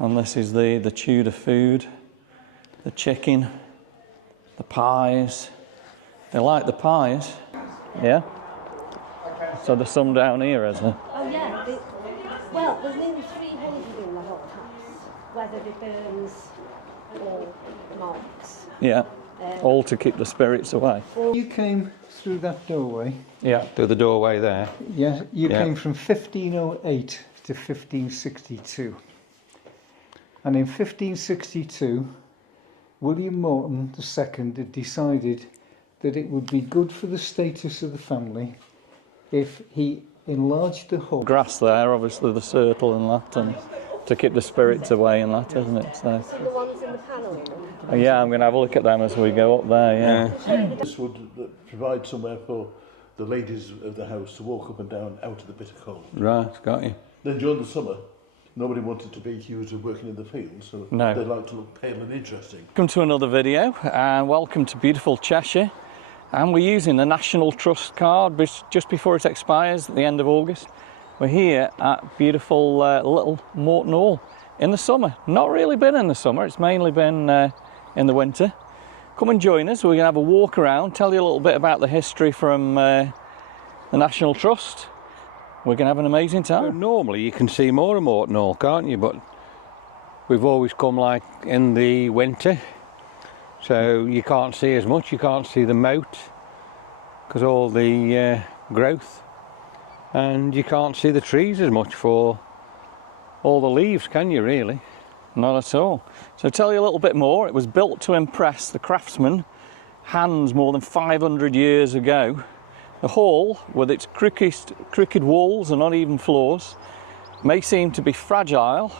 And this is the Tudor food, the chicken, the pies. They like the pies, yeah? So there's some down here, isn't there? Oh yeah, well, there's nearly 300 in the whole house, whether it burns or monks. Yeah, all to keep the spirits away. You came through that doorway. Yeah, through the doorway there. Yes, you came from 1508 to 1562. And in 1562, William Moreton II had decided that it would be good for the status of the family if he enlarged the hall. Grass there, obviously the circle and that, and to keep the spirits away and that, isn't it? So. The ones in the panelling. Yeah, I'm going to have a look at them as we go up there, yeah. This would provide somewhere for the ladies of the house to walk up and down out of the bitter cold. Right, got you. Then during the summer, nobody wanted to be accused of working in the fields, so they like to look pale and interesting. Welcome to another video, and welcome to beautiful Cheshire. And we're using the National Trust card just before it expires at the end of August. We're here at beautiful Little Morton Hall in the summer. Not really been in the summer, it's mainly been in the winter. Come and join us, we're going to have a walk around, tell you a little bit about the history from the National Trust. We're going to have an amazing time. So normally you can see more of Morton Hall, can't you? But we've always come like in the winter, so you can't see as much. You can't see the moat because all the growth, and you can't see the trees as much for all the leaves, can you really? Not at all. So tell you a little bit more. It was built to impress the craftsman hands more than 500 years ago. The hall, with its crooked walls and uneven floors, may seem to be fragile,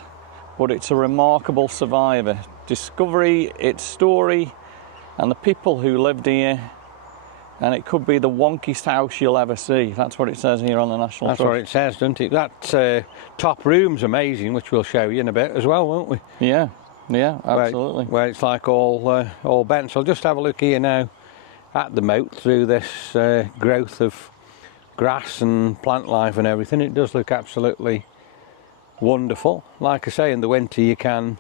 but it's a remarkable survivor. Discovery, its story, and the people who lived here, and it could be the wonkiest house you'll ever see. That's what it says here on the National Trust. That's what it says, doesn't it? That top room's amazing, which we'll show you in a bit as well, won't we? Yeah, yeah, absolutely. Where it's like all bent. So I'll just have a look here now at the moat through this growth of grass and plant life and everything. It does look absolutely wonderful. Like I say, in the winter you can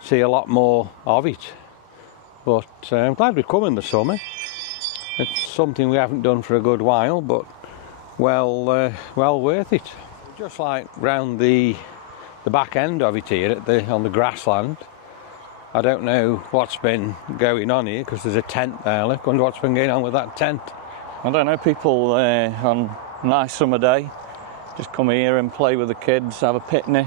see a lot more of it, but I'm glad we've come in the summer. It's something we haven't done for a good while, but well worth it. Just like round the back end of it here on the grassland. I don't know what's been going on here because there's a tent there. Look, wonder what's been going on with that tent. I don't know, people on a nice summer day just come here and play with the kids, have a picnic.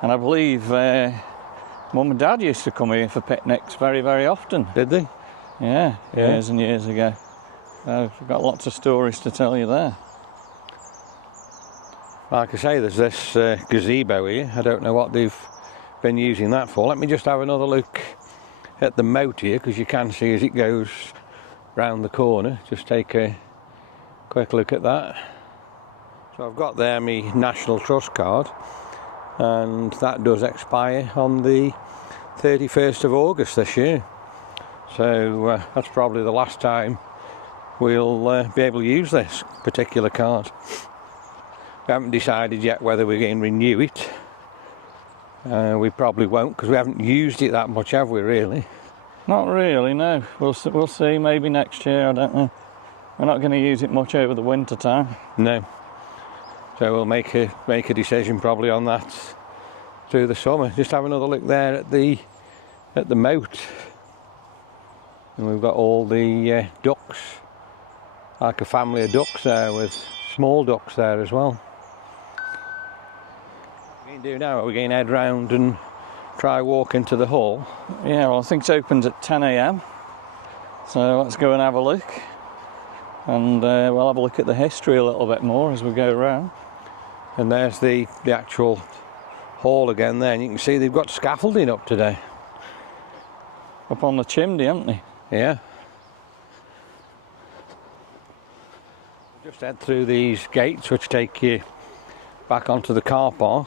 And I believe Mum and Dad used to come here for picnics very, very often. Did they? Yeah, years and years ago. We've got lots of stories to tell you there. Like I say, there's this gazebo here. I don't know what they've been using that for. Let me just have another look at the moat here, because you can see as it goes round the corner. Just take a quick look at that. So I've got there my National Trust card, and that does expire on the 31st of August this year. So that's probably the last time we'll be able to use this particular card. We haven't decided yet whether we're going to renew it. We probably won't, because we haven't used it that much, have we, really? Not really, no. We'll see, maybe next year, I don't know. We're not going to use it much over the winter time. No. So we'll make a decision probably on that through the summer. Just have another look there at the moat. And we've got all the ducks, like a family of ducks there, with small ducks there as well. What are we going to do now? Are we going to head round and try walk into the hall? Yeah, well, I think it opens at 10 AM. So let's go and have a look. And we'll have a look at the history a little bit more as we go around. And there's the actual hall again there. And you can see they've got scaffolding up today. Up on the chimney, haven't they? Yeah. Just head through these gates which take you back onto the car park,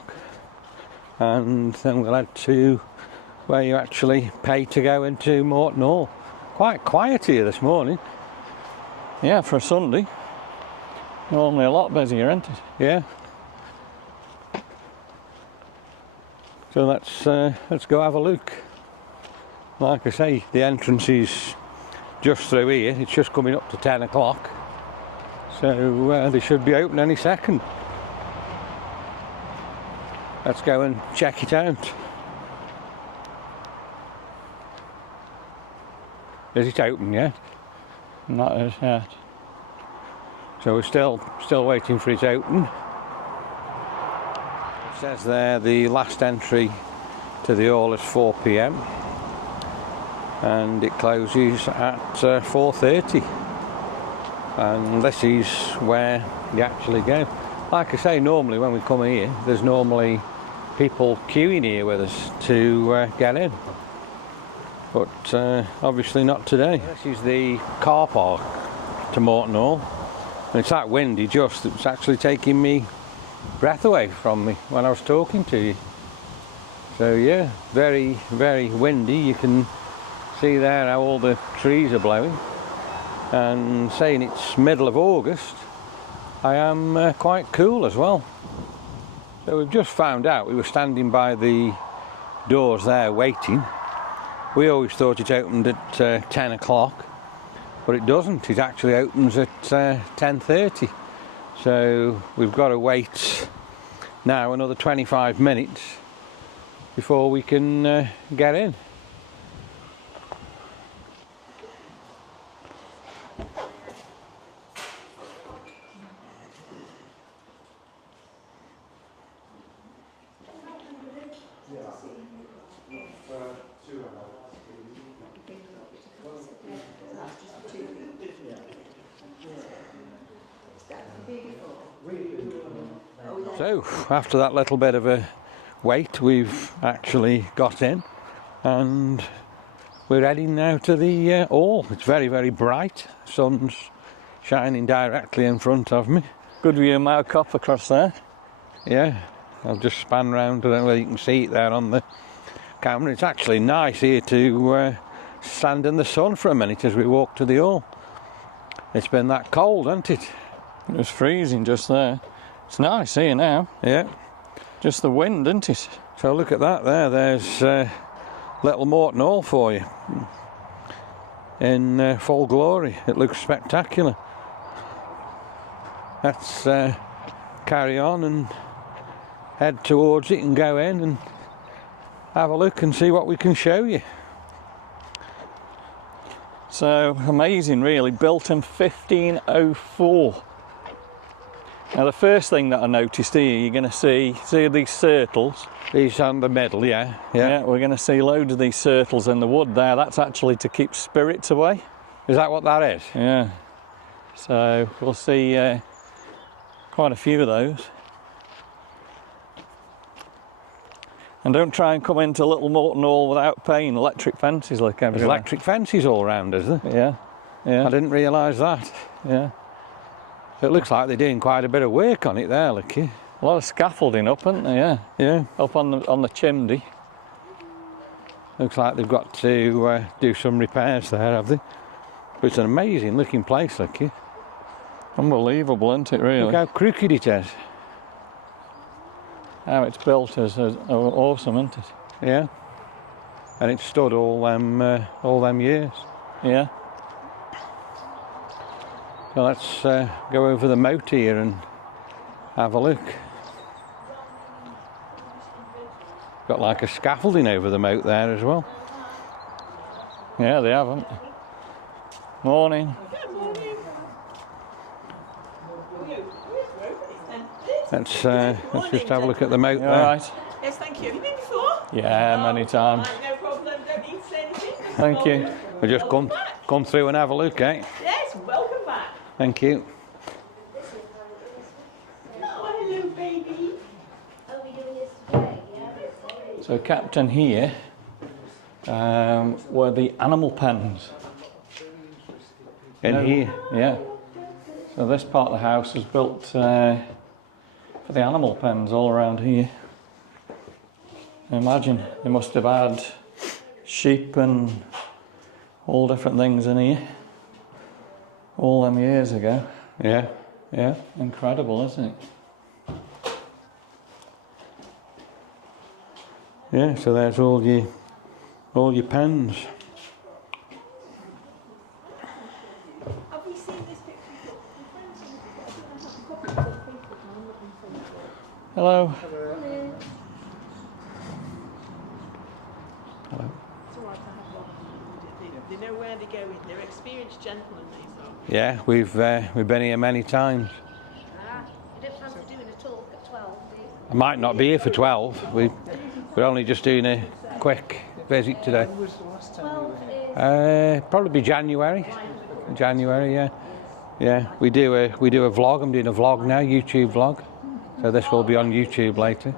and then we'll head to where you actually pay to go into Morton Hall. Quite quiet here this morning. Yeah, for a Sunday. Normally a lot busier, isn't it? Yeah. So let's go have a look. Like I say, the entrance is just through here. It's just coming up to 10 o'clock. So they should be open any second. Let's go and check it out. Is it open yet? Not as yet. So we're still waiting for it to open. It says there the last entry to the hall is 4 p.m. and it closes at 4:30. And this is where you actually go. Like I say, normally when we come here, there's normally people queuing here with us to get in. But obviously not today. This is the car park to Morton Hall. And it's that windy just, it's actually taking me breath away from me when I was talking to you. So yeah, very, very windy. You can see there how all the trees are blowing. And saying it's middle of August, I am quite cool as well. So we've just found out, we were standing by the doors there waiting. We always thought it opened at 10 o'clock, but it doesn't. It actually opens at 10:30. So we've got to wait now another 25 minutes before we can get in. So after that little bit of a wait, we've actually got in and we're heading now to the hall. It's very, very bright. Sun's shining directly in front of me. Good view of Mount Cop across there. Yeah, I'll just span round. I don't know whether you can see it there on the camera. It's actually nice here to stand in the sun for a minute as we walk to the hall. It's been that cold, hasn't it? It was freezing just there. It's nice here now. Yeah. Just the wind, isn't it? So look at that there. There's Little Morton Hall for you. In full glory. It looks spectacular. Let's carry on and head towards it and go in and have a look and see what we can show you. So amazing, really. Built in 1504. Now the first thing that I noticed here, you're going to see these circles. These on the middle, yeah. Yeah, we're going to see loads of these circles in the wood there. That's actually to keep spirits away. Is that what that is? Yeah. So we'll see quite a few of those. And don't try and come into Little Morton Hall without paying. Electric fences, look everywhere. There's electric fences all round, is there? Yeah, yeah. I didn't realise that. Yeah. It looks like they're doing quite a bit of work on it there, look here. A lot of scaffolding up, isn't there? Yeah. Yeah. Up on the chimney. Looks like they've got to do some repairs there, have they? But it's an amazing looking place, look here. Unbelievable, isn't it, really? Look how crooked it is. How it's built is awesome, isn't it? Yeah. And it's stood all them years. Yeah. So let's go over the moat here and have a look. Got like a scaffolding over the moat there as well. Yeah, they haven't. Morning. Let's just have a look at the moat there. All right. Yes, thank you. Have you been before? Yeah, many times. No problem. Don't need to say anything. Thank you. We just come through and have a look, eh? Yes, welcome back. Thank you. Oh, hello, baby. So, Captain, here were the animal pens. In here? Yeah. So this part of the house was built for the animal pens all around here. Imagine, they must have had sheep and all different things in here all them years ago. Yeah, yeah. Incredible, isn't it? Yeah, so there's all your pens. Have we seen this picture before? Hello. It's all right to have one. They know where they're going. They're experienced gentlemen, these are. Yeah, we've been here many times. You don't fancy doing a talk at 12, do you? I might not be here for 12. We're only just doing a quick visit today. When was the last time you were here? Probably be January. January, yeah. Yeah, we do a vlog. I'm doing a vlog now, YouTube vlog. So this will be on YouTube later.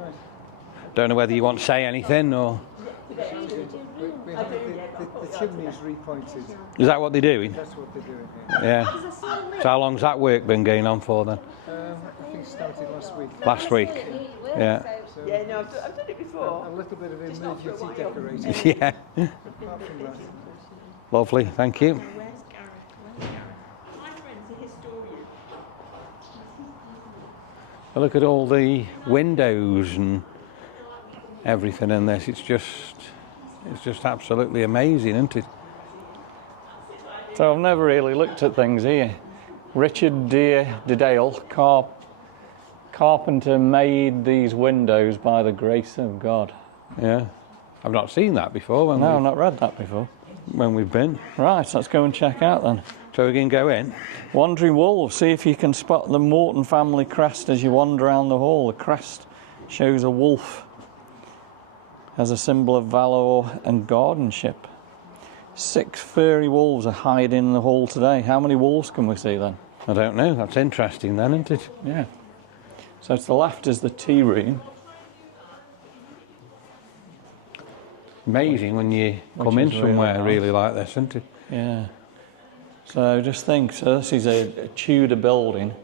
Don't know whether you want to say anything or. The chimney is repointed. Is that what they're doing? That's what they're doing here. Yeah. So how long's that work been going on for then? I think it started last week. Last week. Yeah. Yeah, no, I've done it before. A little bit of emergency decorating. Yeah. Apart from that. Lovely. Thank you. Where's Gareth? My friend's a historian. Look at all the windows and everything in this. It's just absolutely amazing, isn't it? So I've never really looked at things here. Richard Dale, carpenter, made these windows by the grace of God. Yeah. I've not seen that before. No, I've not read that before. When we've been. Right, let's go and check out then. So we can go in. Wandering Wolves, see if you can spot the Morton family crest as you wander around the hall. The crest shows a wolf as a symbol of valour and guardianship. 6 furry wolves are hiding in the hall today. How many wolves can we see then? I don't know. That's interesting then, isn't it? Yeah. So to the left is the tea room. Amazing when you come in somewhere really like this, isn't it? Yeah. So just think, so this is a Tudor building,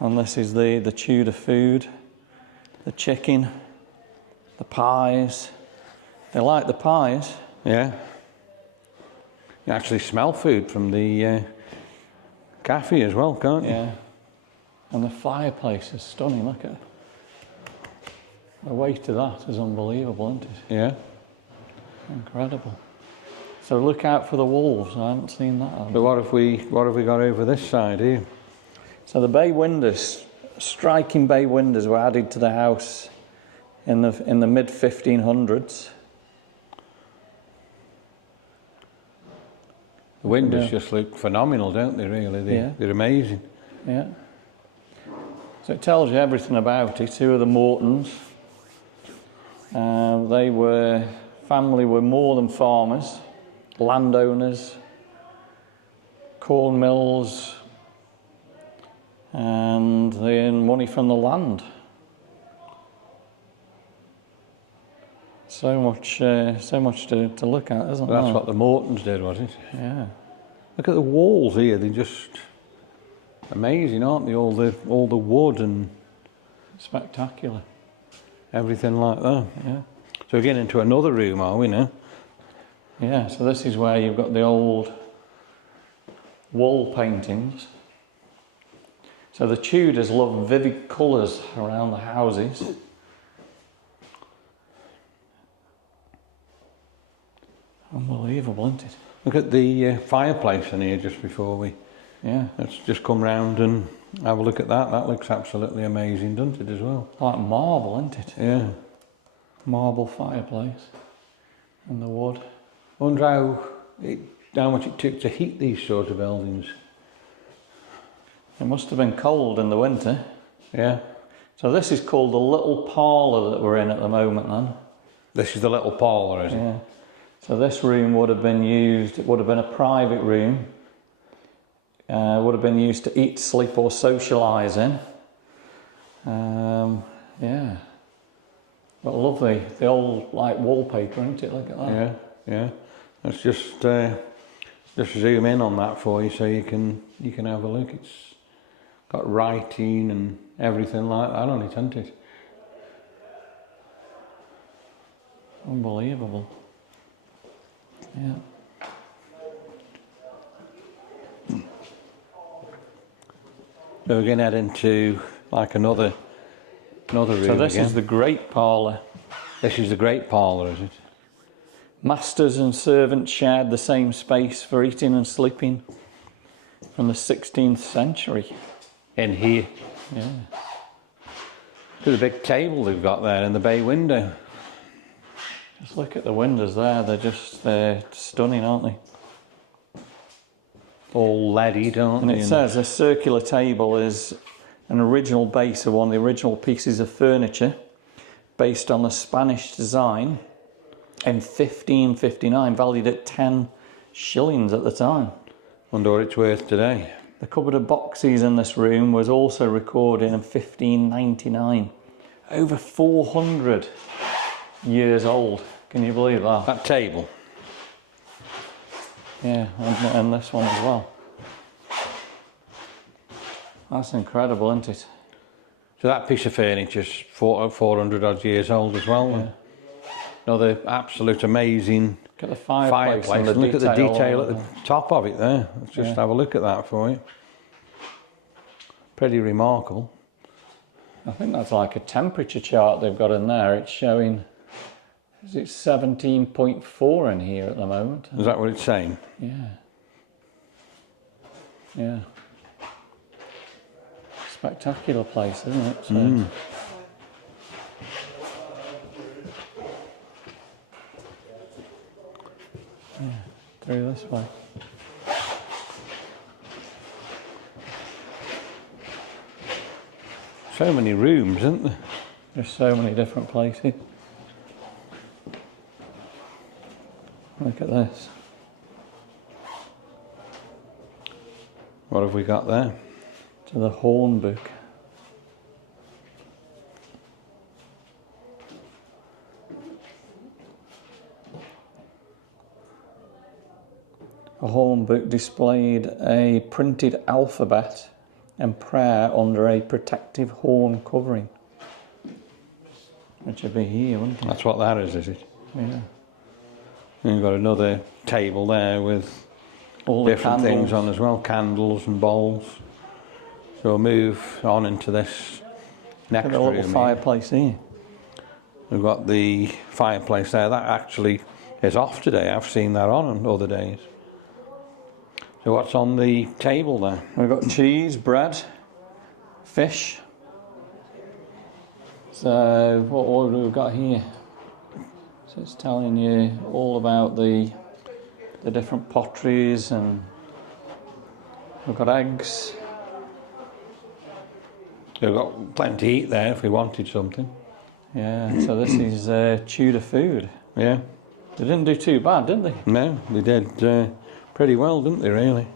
and this is the Tudor food, the chicken, the pies. They like the pies. Yeah. You actually smell food from the cafe as well, can't you? Yeah. And the fireplace is stunning, look at it. The weight of that is unbelievable, isn't it? Yeah. Incredible. So look out for the wolves. I haven't seen that. But what have we got over this side here? So the bay windows, striking bay windows, were added to the house in the mid 1500s. The windows just look phenomenal, don't they? Really, they're amazing. Yeah. So it tells you everything about it. Who are the Mortons? Family were more than farmers, landowners, corn mills, and they earned money from the land. So much to look at, isn't there? That's what the Mortons did, was it? Yeah. Look at the walls here. They're just amazing, aren't they? All the wood and Spectacular. everything like that. Yeah. So we're getting into another room, are we now? Yeah, so this is where you've got the old wall paintings. So the Tudors loved vivid colours around the houses. Unbelievable, isn't it? Look at the fireplace in here just before we... Yeah. Let's just come round and have a look at that. That looks absolutely amazing, doesn't it, as well? Like marble, isn't it? Yeah. Marble fireplace. And the wood. I wonder how much it took to heat these sort of buildings. It must have been cold in the winter. Yeah. So this is called the little parlour that we're in at the moment then. This is the little parlour, is it? Yeah. So this room would have been used, it would have been a private room. Would have been used to eat, sleep or socialise in. Yeah. But lovely, the old like wallpaper, isn't it? Look at that. Yeah, yeah. Let's just zoom in on that for you so you can have a look. It's got writing and everything like that on it, hasn't it? Unbelievable. Yeah. So we're going to head into like another room. So this again. is the great parlour. This is the great parlour, is it? Masters and servants shared the same space for eating and sleeping from the 16th century. In here. Yeah. Look at the big table they've got there in the bay window. Just look at the windows there, they're stunning, aren't they? All leaded, aren't And they? it says a circular table is an original base of one of the original pieces of furniture based on the Spanish design in 1559, valued at 10 shillings at the time. Wonder what it's worth today. The cupboard of boxes in this room was also recorded in 1599. Over 400 years old. Can you believe that? That table. Yeah, and this one as well. That's incredible, isn't it? So that piece of furniture's 400 odd years old as well. Yeah. Another absolute amazing Look at the fireplace. And the look at the detail at the top of it there. Let's just have a look at that for you. Pretty remarkable. I think that's like a temperature chart they've got in there. It's showing, is it 17.4 in here at the moment? Is that what it's saying? Yeah. Yeah. Spectacular place, isn't it? So. Yeah, through this way. So many rooms, isn't there? There's so many different places. Look at this. What have we got there? To the horn book. A horn book displayed a printed alphabet and prayer under a protective horn covering. Which would be here, wouldn't it? That's what that is it? Yeah. And you've got another table there with All the different things candles. on as well, candles and bowls. So we'll move on into this next Look at the room. little Here. fireplace here. We've got the fireplace there. That actually is off today. I've seen that on other days. So what's on the table there? We've got cheese, bread, fish. So what have we got here? So it's telling you all about the different potteries, and we've got eggs. We've got plenty to eat there if we wanted something. Yeah, so this is Tudor food. Yeah. They didn't do too bad, did they? No, they did pretty well, didn't they, really?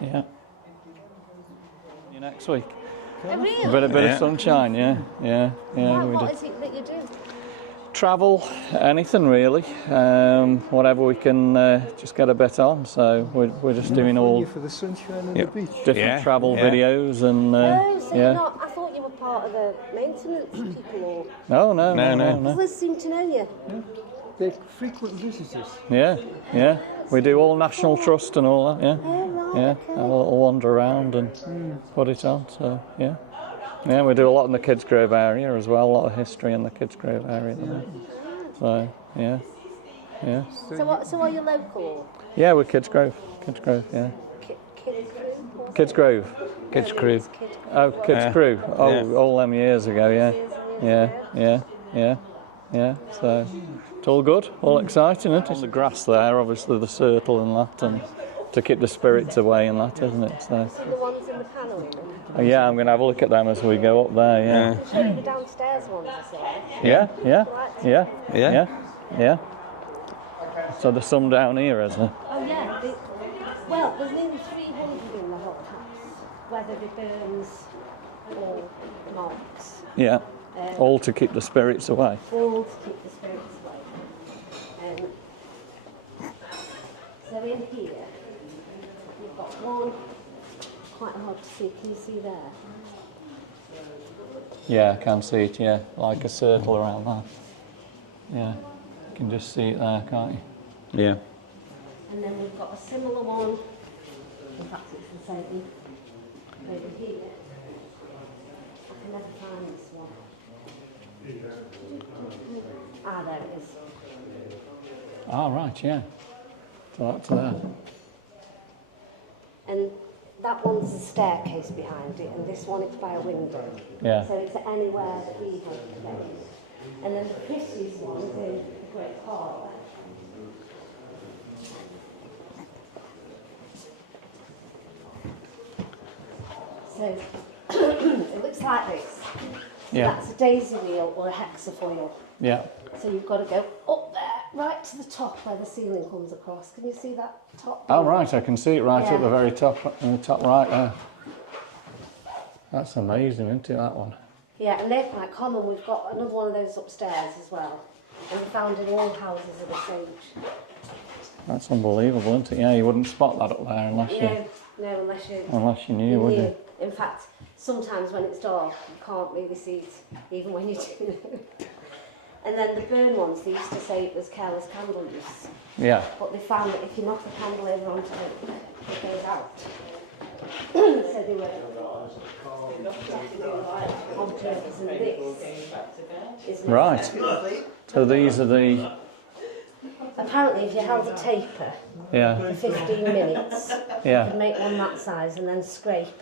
Yeah. See you next week. Oh, really? A bit Yeah. of sunshine, yeah. We What did. is it that you do? Travel, anything really. Whatever we can just get a bit on. So we're just doing all for the sunshine and Yep. the beach. different Yeah, travel yeah. videos and Oh, so yeah. you're not, I thought you were part of the maintenance people or... No. Well, they seem to know you. They're frequent visitors. Yeah. We do all National Trust and all that. Yeah. Oh, right, Yeah. okay. Have a little wander around and put it on. So yeah. Yeah, we do a lot in the Kids Grove area as well. A lot of history in the Kids Grove area. So yeah. So are you local? Yeah, we're Kids Grove. Yeah. Kids group? Or Kids Grove. Kids crew. Kids group. Oh, Kids Yeah. Crew. Oh, Yeah. all them years ago. Yeah. So it's all good, all exciting, isn't it? On the grass there, obviously the circle and that, and to keep the spirits away and that, isn't it? So The ones in the panelling? yeah, I'm going to have a look at them as we go up there. Yeah. I'll show you the downstairs ones, I saw. Yeah. So there's some down here, isn't there? Oh, yeah. Well, there's nearly 300 in the whole house, whether it burns or marks. Yeah. All to keep the spirits away. All to keep the spirits away. So in here, you've got one, quite hard to see, can you see there? Yeah, I can see it, yeah. Like a circle around that. Yeah. You can just see it there, can't you? Yeah. And then we've got a similar one, in fact it's the same over here. I can never find this one. Ah, there it is. Ah, right, yeah. So that's there. And that one's a staircase behind it, and this one is by a window. Yeah. So it's anywhere that we have space. And then the prettiest one is in the Great Hall. So it looks like this. So Yeah. that's a daisy wheel or a hexafoil. Yeah. So you've got to go up there, right to the top where the ceiling comes across. Can you see that top? Oh, right, I can see it right Yeah. at the very top, in the top right there. That's amazing, isn't it, that one? Yeah, and they're quite common. We've got another one of those upstairs as well. And they're found in all houses of this age. That's unbelievable, isn't it? Yeah, you wouldn't spot that up there unless Unless you knew, would you? In fact, sometimes when it's dark, you can't really see it, even when you do know. And then the burn ones, they used to say it was careless candle use. Yeah. But they found that if you knock the candle over onto it, it goes out. So they were on purpose, and this is Right. So these are the... apparently, if you held a taper Yeah. for 15 minutes, you Yeah. could make one that size and then scrape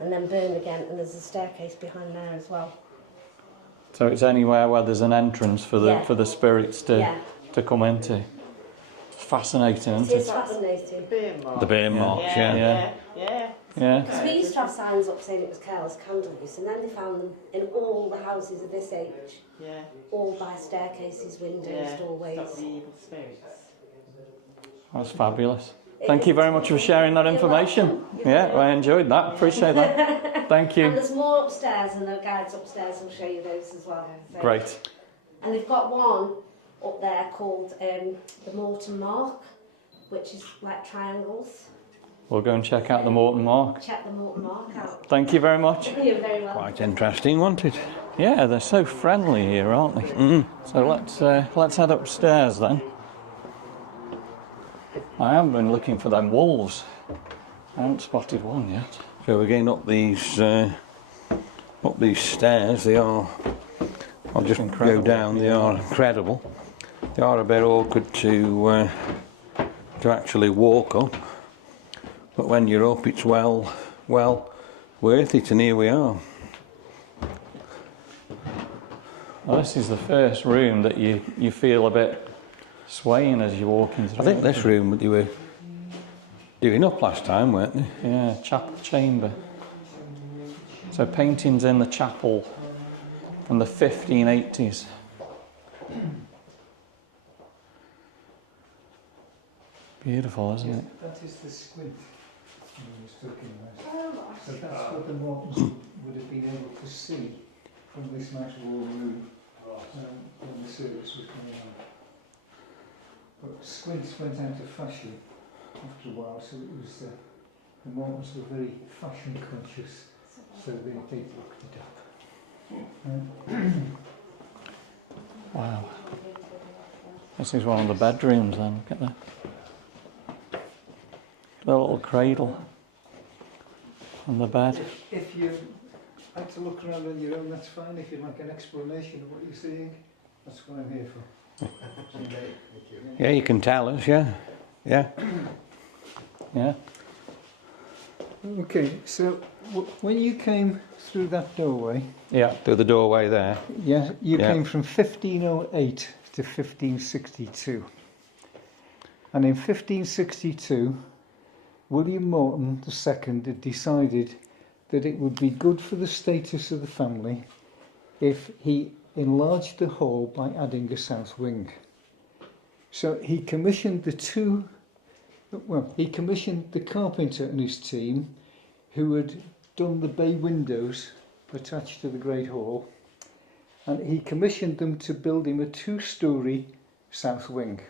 and then burn again. And there's a staircase behind there as well. So it's anywhere where there's an entrance for the Yeah. for the spirits to Yeah. to come into. It's fascinating, It isn't is it? fascinating. The beer marks, yeah. Yeah. Yeah. Because we used to have signs up saying it was careless candle use, and then they found them in all the houses of this age, Yeah. all by staircases, windows, Yeah. doorways. Stop the evil spirits. That's fabulous. Thank you very much for sharing that information. Yeah, I enjoyed that. Appreciate that. Thank And you. there's more upstairs, and the guides upstairs will show you those as well. So. Great. And they've got one up there called the Morton Mark, which is like triangles. We'll go and check out the Moreton Mark. Check the Morton Mark out. Thank you very much. You're very welcome. Quite interesting, wasn't it? Yeah, they're so friendly here, aren't they? Mm. So let's head upstairs then. I haven't been looking for them wolves. I haven't spotted one yet. So we're going up these stairs. They are. I'll just Incredible. go down. They are incredible. They are a bit awkward to actually walk up, but when you're up, it's well worth it. And here we are. Well, this is the first room that you feel a bit swaying as you're walking through. I think this room they were doing up last time, weren't they? Yeah, chapel chamber. So paintings in the chapel from the 1580s. Beautiful, isn't it? That is the squint I was talking about. So that's what the Mortons would have been able to see from this nice wall room when the service was coming on. But squints went out of fashion after a while, so it was the Mortons were very fashion conscious, so they looked it up. Wow. This is one of the bedrooms then, look at that. The little cradle on the bed. If you like to look around on your own, that's fine. If you'd like an explanation of what you're seeing, that's what I'm here for. Yeah, you can tell us. Yeah. Yeah. Okay, so when you came through that doorway, Yeah. Through the doorway there. yeah, you Yeah. came from 1508 to 1562. And in 1562, William Morton II had decided that it would be good for the status of the family if he enlarged the hall by adding a south wing. So he commissioned he commissioned the carpenter and his team, who had done the bay windows attached to the Great Hall, and he commissioned them to build him a 2-storey south wing.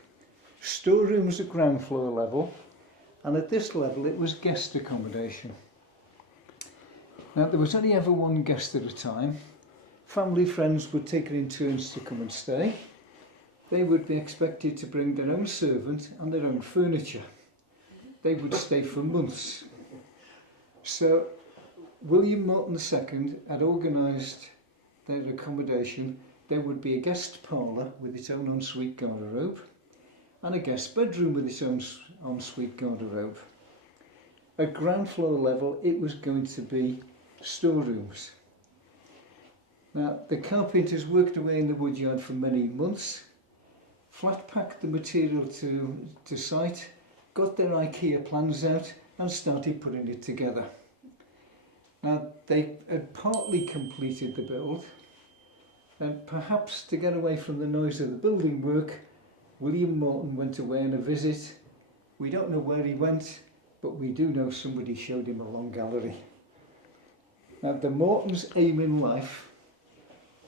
Storerooms at ground floor level, and at this level it was guest accommodation. Now there was only ever one guest at a time. Family friends would take it in turns to come and stay. They would be expected to bring their own servant and their own furniture. They would stay for months. So William Morton II had organised their accommodation there would be a guest parlour with its own ensuite garderobe and a guest bedroom with its own ensuite garderobe. At ground floor level, it was going to be storerooms. Now, the carpenters worked away in the woodyard for many months, flat packed the material to site, got their IKEA plans out and started putting it together. Now, they had partly completed the build, and perhaps to get away from the noise of the building work, William Morton went away on a visit. We don't know where he went, but we do know somebody showed him a long gallery. Now, the Mortons' aim in life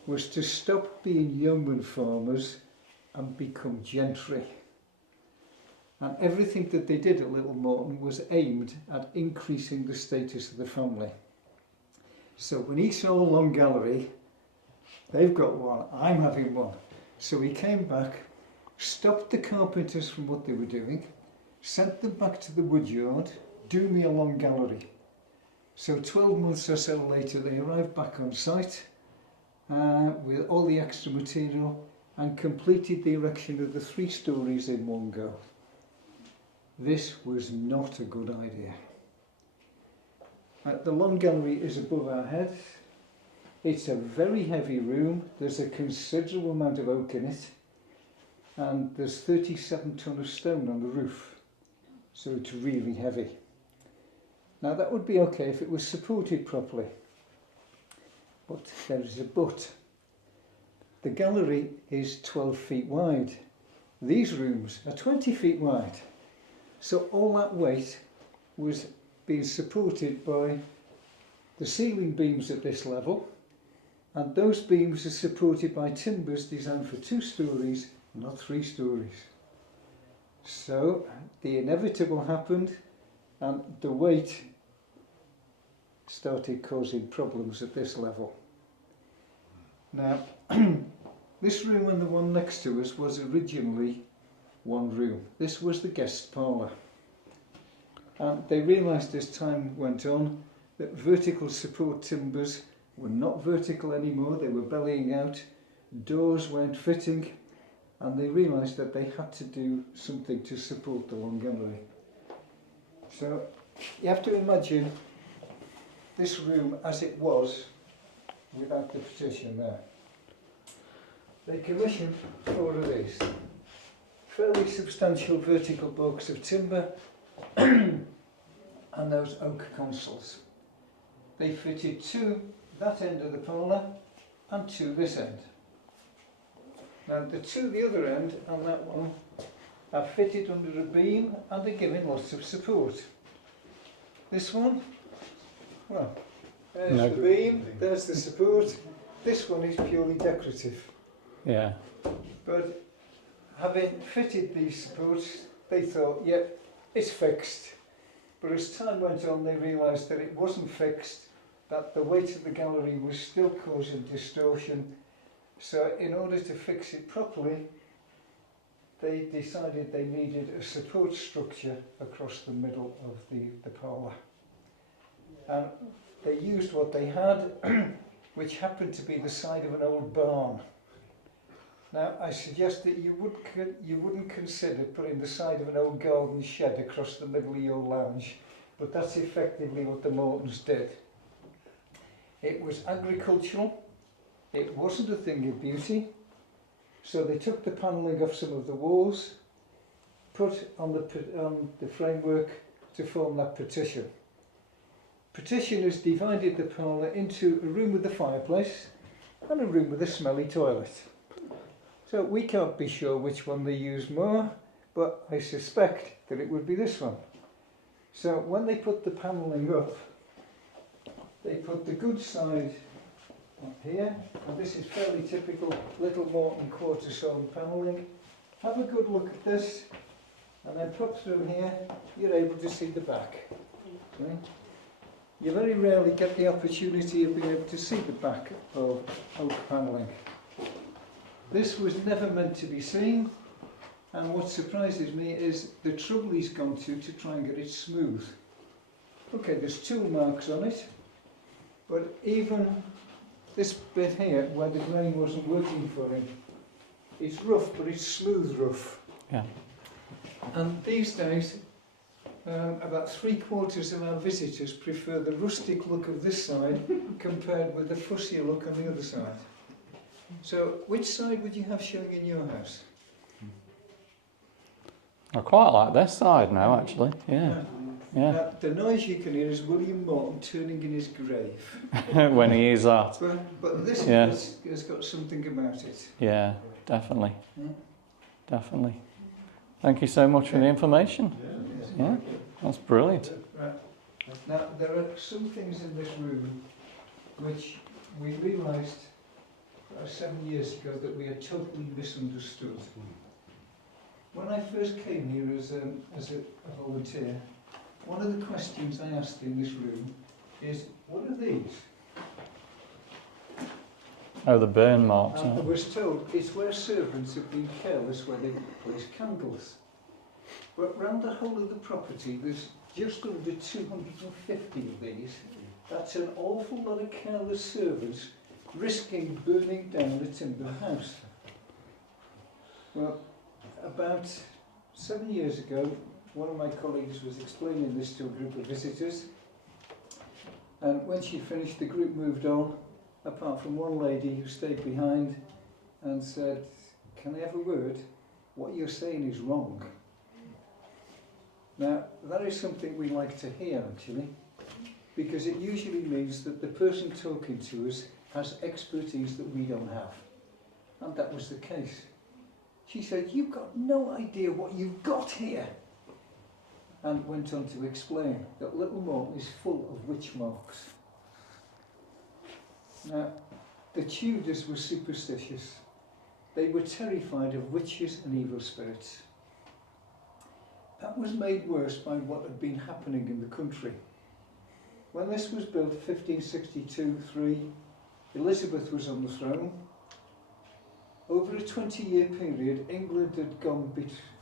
was to stop being yeoman farmers and become gentry. And everything that they did at Little Morton was aimed at increasing the status of the family. So when he saw a long gallery, they've got one, I'm having one. So he came back, stopped the carpenters from what they were doing, sent them back to the woodyard, do me a long gallery. So 12 months or so later, they arrived back on site with all the extra material and completed the erection of the 3 stories in one go. This was not a good idea. The long gallery is above our heads. It's a very heavy room. There's a considerable amount of oak in it, and there's 37 tonne of stone on the roof, so it's really heavy. Now that would be okay if it was supported properly, but there is a but. The gallery is 12 feet wide. These rooms are 20 feet wide, so all that weight was being supported by the ceiling beams at this level, and those beams are supported by timbers designed for 2 stories, not 3 stories. So the inevitable happened, and the weight started causing problems at this level. Now, this room and the one next to us was originally one room. This was the guest parlour. And they realised as time went on that vertical support timbers were not vertical anymore, they were bellying out, doors weren't fitting, and they realised that they had to do something to support the long gallery. So you have to imagine this room as it was without the partition there. They commissioned 4 of these, fairly substantial vertical bulks of timber and those oak consoles. They fitted 2 that end of the parlour and 2 this end. Now the 2 the other end and that one are fitted under a beam and are given lots of support. This one, well, there's the beam, there's the support. This one is purely decorative. Yeah. But having fitted these supports, they thought, yeah, it's fixed. But as time went on, they realised that it wasn't fixed, that the weight of the gallery was still causing distortion. So in order to fix it properly, they decided they needed a support structure across the middle of the parlour. And they used what they had, which happened to be the side of an old barn. Now, I suggest that you wouldn't consider putting the side of an old garden shed across the middle of your lounge, but that's effectively what the Mortons did. It was agricultural, it wasn't a thing of beauty, so they took the panelling off some of the walls, put on the framework to form that partition. Partitioners divided the parlour into a room with a fireplace and a room with a smelly toilet. So we can't be sure which one they used more, but I suspect that it would be this one. So when they put the panelling up, they put the good side up here, and this is fairly typical Little Morton quarter sawn panelling. Have a good look at this, and then pop through here, you're able to see the back. Okay? You very rarely get the opportunity of being able to see the back of oak panelling. This was never meant to be seen, and what surprises me is the trouble he's gone to try and get it smooth. Okay, there's tool marks on it, but even this bit here, where the grain wasn't working for him, it's rough, but it's smooth rough. Yeah. And these days, about 3/4 of our visitors prefer the rustic look of this side compared with the fussier look on the other side. So, which side would you have showing in your house? I quite like this side now, actually. Yeah. Yeah. Now, the noise you can hear is William Morton turning in his grave. When he is that. But this Yeah. has got something about it. Yeah, definitely. Yeah. Definitely. Thank you so much for the information. Yeah, that's brilliant. Right. Now, there are some things in this room which we realised 7 years ago that we had totally misunderstood. When I first came here as a volunteer, one of the questions I asked in this room is, what are these? Oh, the burn marks. And I was told it's where servants have been careless when they place candles. But round the whole of the property, there's just under 250 of these. That's an awful lot of careless servants risking burning down a timber house. Well, about 7 years ago, one of my colleagues was explaining this to a group of visitors, and when she finished, the group moved on, apart from one lady who stayed behind and said, "Can I have a word? What you're saying is wrong." Now, that is something we like to hear, actually, because it usually means that the person talking to us has expertise that we don't have. And that was the case. She said, "You've got no idea what you've got here," and went on to explain that Little Morton is full of witch marks. Now, the Tudors were superstitious. They were terrified of witches and evil spirits. That was made worse by what had been happening in the country. When this was built, 1562-3, Elizabeth was on the throne. Over a 20-year period, England had gone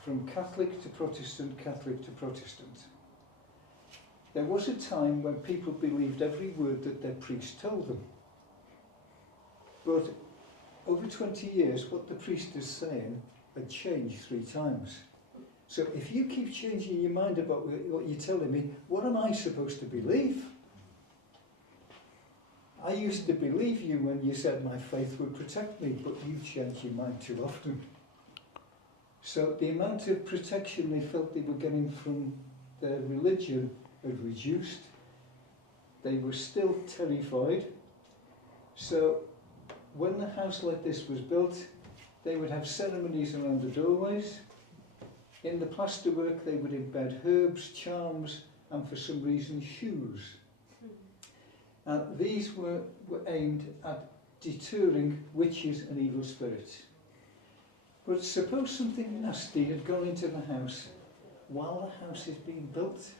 from Catholic to Protestant, Catholic to Protestant. There was a time when people believed every word that their priest told them. But over 20 years, what the priest is saying had changed 3 times. So if you keep changing your mind about what you're telling me, what am I supposed to believe? I used to believe you when you said my faith would protect me, but you've changed your mind too often. So the amount of protection they felt they were getting from their religion had reduced. They were still terrified. So when the house like this was built, they would have ceremonies around the doorways. In the plasterwork, they would embed herbs, charms, and for some reason, shoes. And these were aimed at deterring witches and evil spirits. But suppose something nasty had gone into the house while the house is being built.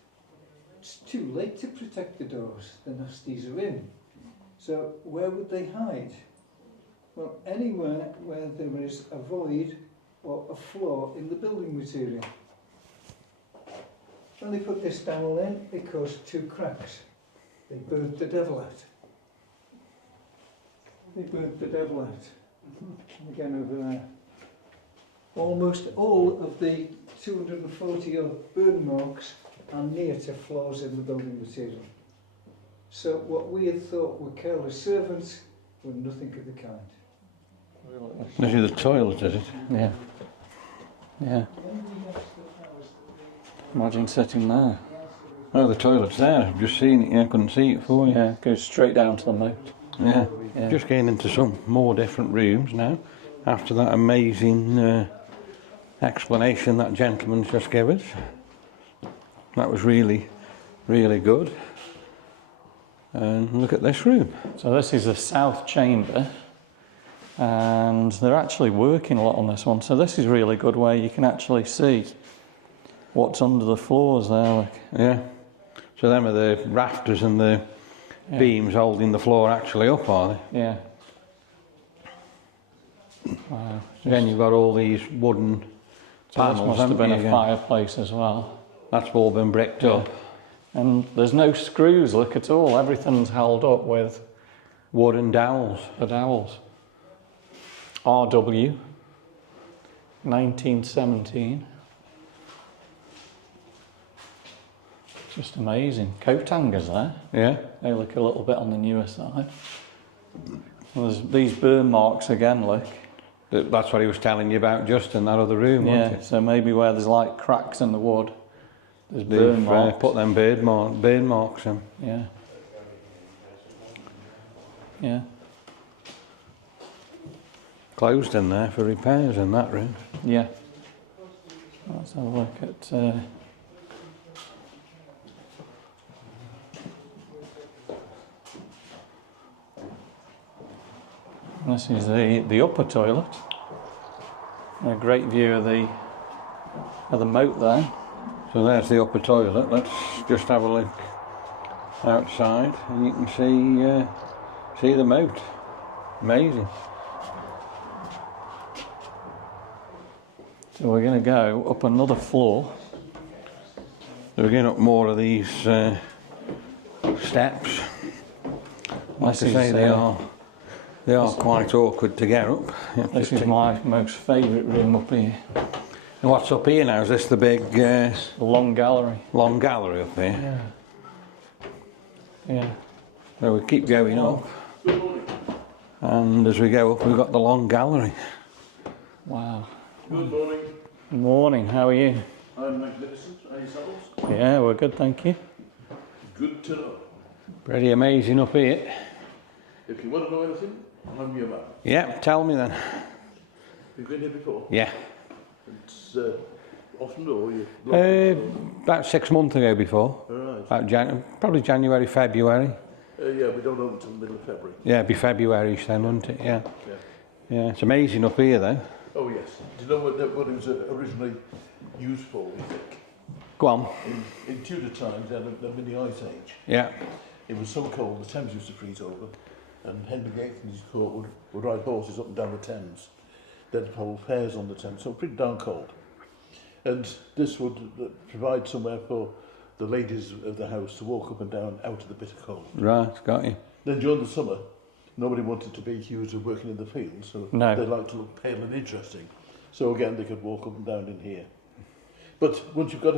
It's too late to protect the doors. The nasties are in. So where would they hide? Well, anywhere where there is a void or a flaw in the building material. When they put this dowel in, it caused 2 cracks. They burnt the devil out. They burnt the devil out. And again over there. Almost all of the 240 odd burn marks are near to flaws in the building material. So what we had thought were careless servants were nothing of the kind. This is the toilet, is it? Yeah. Yeah. Imagine sitting there. Oh, the toilet's there. I've just seen it. Yeah, I couldn't see it before. Yeah, it goes straight down to the moat. Yeah. Yeah. Just getting into some more different rooms now. After that amazing explanation that gentleman just gave us. That was really, really good. And look at this room. So this is the south chamber, and they're actually working a lot on this one. So this is really good, where you can actually see what's under the floors there. Like. Yeah. So them are the rafters and the beams holding the floor actually up, are they? Yeah. Wow. Then you've got all these wooden So this panels. must have been haven't a you? fireplace as well. That's all been bricked up. And there's no screws, look at all. Everything's held up with Wood and dowels. The dowels. RW, 1917. Just amazing. Coat hangers there. Yeah. They look a little bit on the newer side. Well, there's these burn marks again, look. That's what he was telling you about just in that other room, wasn't it? So maybe where there's like cracks in the wood, there's burn marks. Put them burn marks in. Yeah. Yeah. Closed in there for repairs in that room. Yeah. Let's have a look at... This is the upper toilet. A great view of the moat there. So there's the upper toilet. Let's just have a look outside, and you can see the moat. Amazing. So we're going to go up another floor. So we're going up more of these steps. Like I say, they are quite awkward to get up. This is my most favourite room up here. And what's up here now? Is this the big the long gallery? Long gallery up here? Yeah. Yeah. So we keep going up. And as we go up, we've got the long gallery. Wow. Good morning. Good morning, how are you? I'm magnificent. And yourselves? Yeah, we're good, thank you. Good to know. Pretty amazing up here. If you want to know anything, I'm your man. Yeah, tell me then. You've been here before? Yeah. It's often or you? About 6 months ago before. All right. About probably January, February. Yeah, we don't open until the middle of February. Yeah, it'd be February-ish then, wouldn't it? Yeah. Yeah. Yeah, it's amazing up here though. Oh yes. Do you know what it was originally used for, we think? Go on. In Tudor times, in the Ice Age, Yeah. it was so cold the Thames used to freeze over, and Henry VIII and his court would ride horses up and down the Thames. They'd hold fairs on the Thames, so pretty darn cold. And this would provide somewhere for the ladies of the house to walk up and down out of the bitter cold. Right, got you. Then during the summer, nobody wanted to be accused of working in the fields, so they liked to look pale and interesting. So again, they could walk up and down in here. But once you've got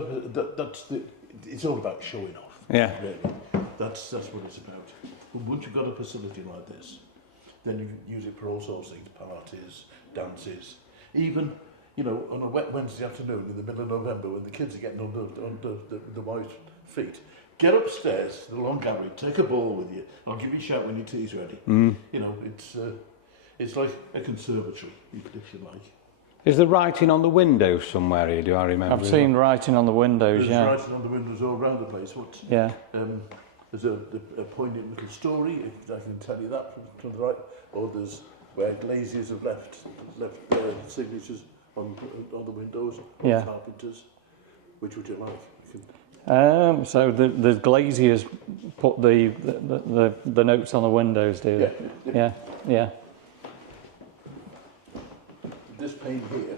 it's all about showing off. Yeah. Really. That's what it's about. But once you've got a facility like this, then you can use it for all sorts of things, parties, dances, even, on a wet Wednesday afternoon in the middle of November when the kids are getting under the white feet, get upstairs to the long gallery, take a ball with you. I'll give you a shout when your tea's ready. It's like a conservatory, if you like. Is there writing on the windows somewhere here, do I remember? I've seen writing on the windows, There's writing on the windows all around the place. There's a poignant little story, if I can tell you that from the right, or there's where glaziers have left signatures on the windows, or carpenters. Which would you like? So the glaziers put the notes on the windows, do they? Yeah. This pane here,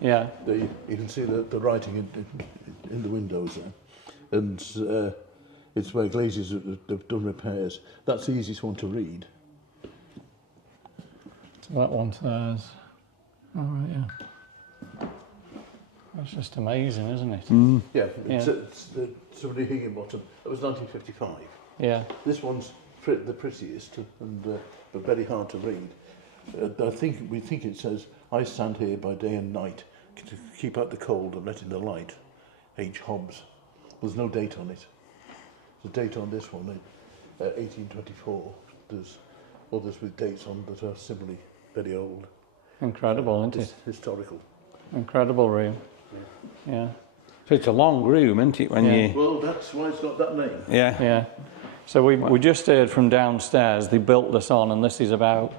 Yeah. you can see the writing in the windows there, and it's where glaziers have done repairs. That's the easiest one to read. So that one says, all right, yeah. That's just amazing, isn't it? Yeah, it's the Somebody Higginbottom. That was 1955. Yeah. This one's the prettiest and but very hard to read. We think it says, "I stand here by day and night to keep out the cold and let in the light. H. Hobbs." There's no date on it. There's a date on this one, 1824. There's others with dates on that are similarly very old. Incredible, isn't it? Historical. Incredible room. Yeah. So it's a long room, isn't it? Well, that's why it's got that name. Yeah. Yeah. So we just heard from downstairs. They built this on, and this is about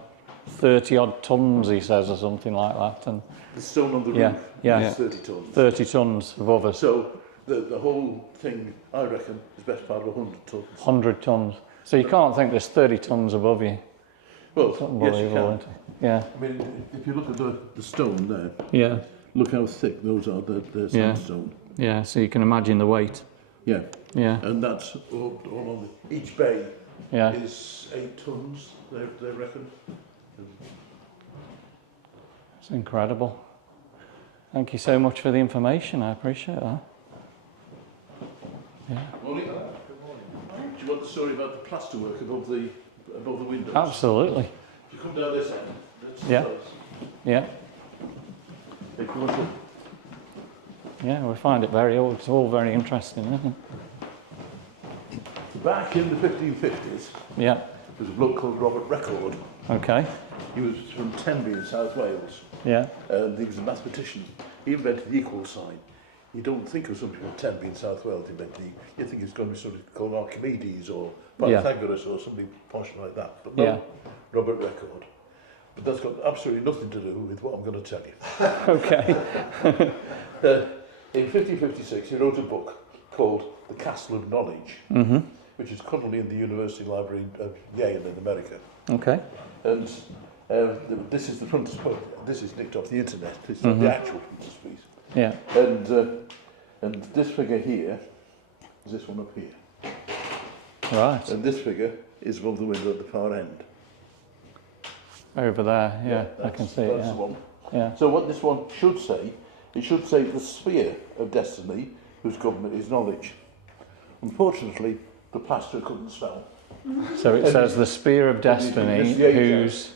30 odd tons, he says, or something like that. And The stone on the roof is 30 tons. 30 tons above us. So the whole thing, I reckon, is best part of 100 tons. 100 tons. So you can't think there's 30 tons above you. Well, It's yes, you unbelievable, can. isn't it? Yeah. I mean, if you look at the stone there, Yeah. look how thick those are, the Yeah. sandstone. Yeah. So you can imagine the weight. Yeah. Yeah. And that's all on each bay Yeah. is 8 tons, they reckon. It's incredible. Thank you so much for the information. I appreciate that. Yeah. Morning. Do you want the story about the plasterwork above the windows? Absolutely. If you come down this end, that's Yeah. close. Yeah. If you want to, Yeah, we find it it's all very interesting, isn't it? back in the 1550s, Yeah. there was a bloke called Robert Record. Okay. He was from Tenby in South Wales, Yeah. and he was a mathematician. He invented the equal sign. You don't think of somebody from Tenby in South Wales invented you think it's going to be somebody called Archimedes or Pythagoras or something posh like that. But no, Yeah. Robert Record. But that's got absolutely nothing to do with what I'm going to tell you. Okay. In 1556, he wrote a book called The Castle of Knowledge, which is currently in the University Library of Yale in America. Okay. And this is the frontispiece. This is nicked off the internet. This is not the actual frontispiece. Yeah. And this figure here is this one up here. Right. And this figure is above the window at the far end. Over there. Yeah. I can see it. That's the Yeah. one. Yeah. So what this one should say, it should say the sphere of destiny whose government is knowledge. Unfortunately, the plaster couldn't spell. So it says the spear of destiny, whose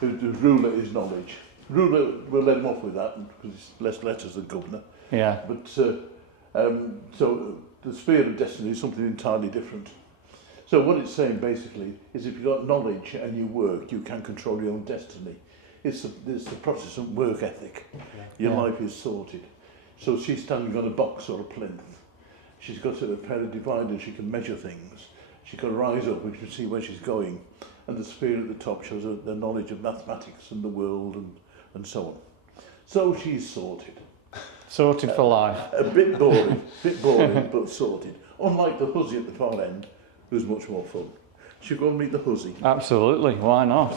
ruler is knowledge. Ruler, we'll let him off with that because it's less letters than governor. Yeah. But so the sphere of destiny is something entirely different. So what it's saying basically is if you've got knowledge and you work, you can control your own destiny. It's the Protestant work ethic. Your life is sorted. So she's standing on a box or a plinth. She's got a pair of dividers, she can measure things. She can rise up and she can see where she's going. And the sphere at the top shows her the knowledge of mathematics and the world and so on. So she's sorted. Sorted for life. A bit boring, but sorted. Unlike the hussy at the far end, who's much more fun. Should we go and meet the hussy? Absolutely. Why not?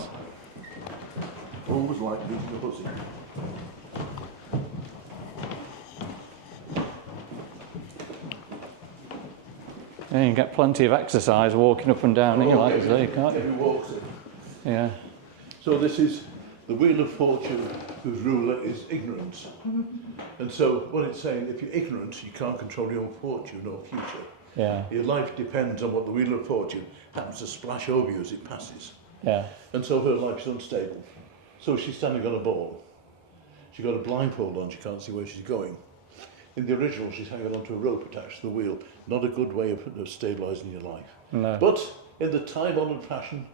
Always like meeting the hussy. Yeah, you can get plenty of exercise walking up and down here, like you say, can't you? Every walks it. Yeah. So this is the wheel of fortune whose ruler is ignorance. And so what it's saying, if you're ignorant, you can't control your own fortune or future. Yeah. Your life depends on what the wheel of fortune happens to splash over you as it passes. Yeah. And so her life is unstable. So she's standing on a ball. She's got a blindfold on, she can't see where she's going. In the original, she's hanging onto a rope attached to the wheel. Not a good way of stabilising your life. No. But in the time-honoured fashion,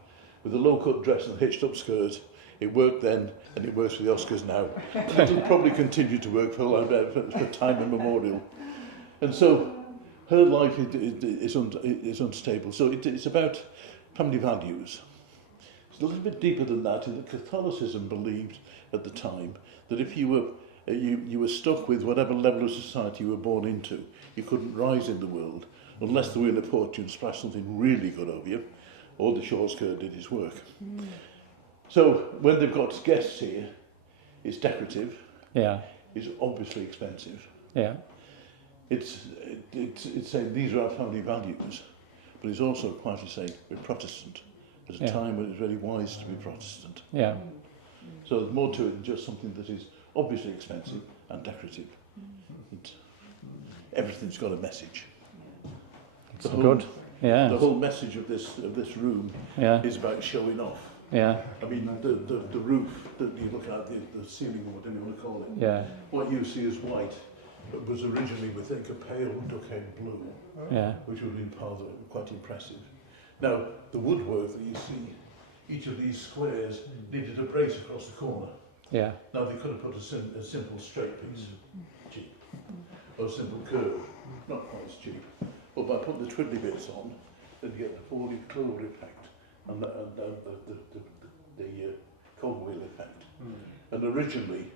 with a low-cut dress and a hitched-up skirt, it worked then, and it works for the Oscars now. It'll probably continue to work for time immemorial. And so her life is unstable. So it's about family values. It's a little bit deeper than that, in that Catholicism believed at the time that if you were stuck with whatever level of society you were born into, you couldn't rise in the world unless the wheel of fortune splashed something really good over you, or the short skirt did its work. So when they've got guests here, it's decorative, Yeah. it's obviously expensive. Yeah. It's saying these are our family values, but it's also quite to say we're Protestant at a time when it's very wise to be Protestant. Yeah. So there's more to it than just something that is obviously expensive and decorative. And everything's got a message. It's good. Yeah. The whole message of this room Yeah. is about showing off. Yeah. I mean, the roof that you look at, the ceiling or whatever you want to call it, Yeah. what you see as white was originally, we think, a pale duck-egg blue, Yeah. which would have been part of it, quite impressive. Now, the woodwork that you see, each of these squares needed a brace across the corner. Yeah. Now, they could have put a simple straight piece, cheap, or a simple curve, not quite as cheap. But by putting the twiddly bits on, then you get the four-leaf clover effect and the cogwheel effect. And originally,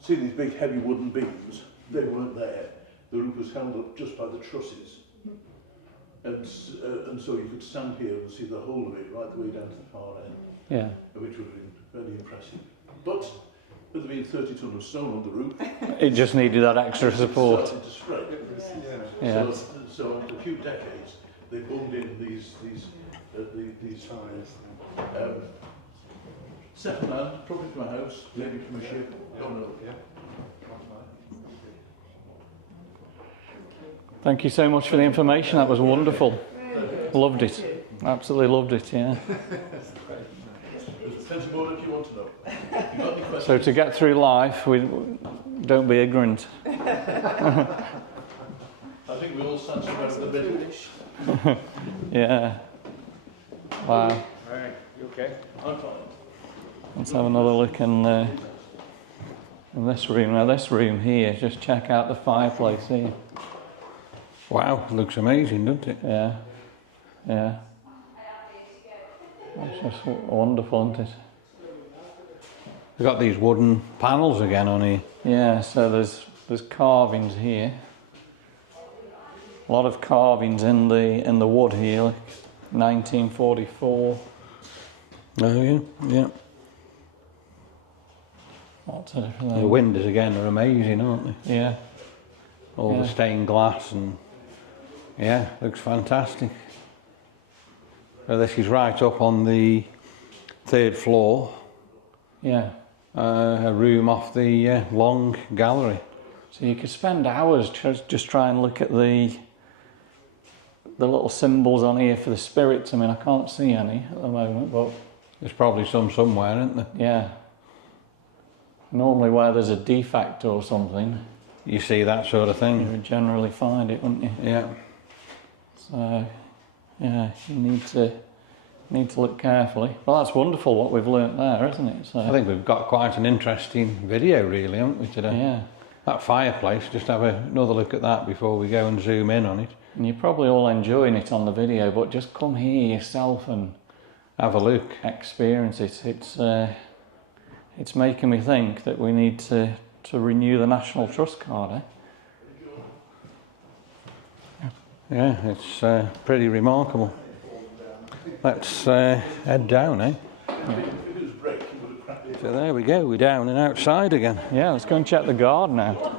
see these big heavy wooden beams, they weren't there. The roof was held up just by the trusses. And so you could stand here and see the whole of it right the way down to the far end, Yeah. which would have been very impressive. But with there being 30 tonne of stone on the roof, It just needed that extra it support. started to spread. Yeah. So in a few decades, they bunged in these these second hand, probably from a house, maybe from a ship. Don't know. Thank you so much for the information. That was wonderful. Loved it. Absolutely loved it. Yeah. There's plenty more if you want to know. You got any questions? So to get through life, we don't be ignorant. I think we all stand somewhere in the middle. Yeah. Wow. Right, you okay? I'm fine. Let's have another look in this room. Now this room here, just check out the fireplace here. Wow, looks amazing, doesn't it? Yeah. Yeah. It's just wonderful, isn't it? We've got these wooden panels again on here. Yeah, so there's carvings here. A lot of carvings in the wood here, like 1944. Oh yeah, yeah. Lots of different The things. windows again are amazing, aren't they? Yeah. All Yeah. the stained glass and yeah, looks fantastic. So this is right up on the 3rd floor, Yeah. a room off the long gallery. So you could spend hours just try and look at the little symbols on here for the spirits. I mean, I can't see any at the moment, but There's probably some somewhere, isn't there? yeah. Normally where there's a defect or something, You see that sort of you thing. would generally find it, wouldn't you? Yeah. So, yeah, you need to look carefully. Well, that's wonderful what we've learnt there, isn't it? So, I think we've got quite an interesting video really, haven't we, today? yeah. That fireplace, just have another look at that before we go and zoom in on it. And you're probably all enjoying it on the video, but just come here yourself and Have a look. experience it. It's making me think that we need to renew the National Trust card, eh? Yeah, it's pretty remarkable. Let's head down, eh? So there we go, we're down and outside again. Yeah, let's go and check the garden out.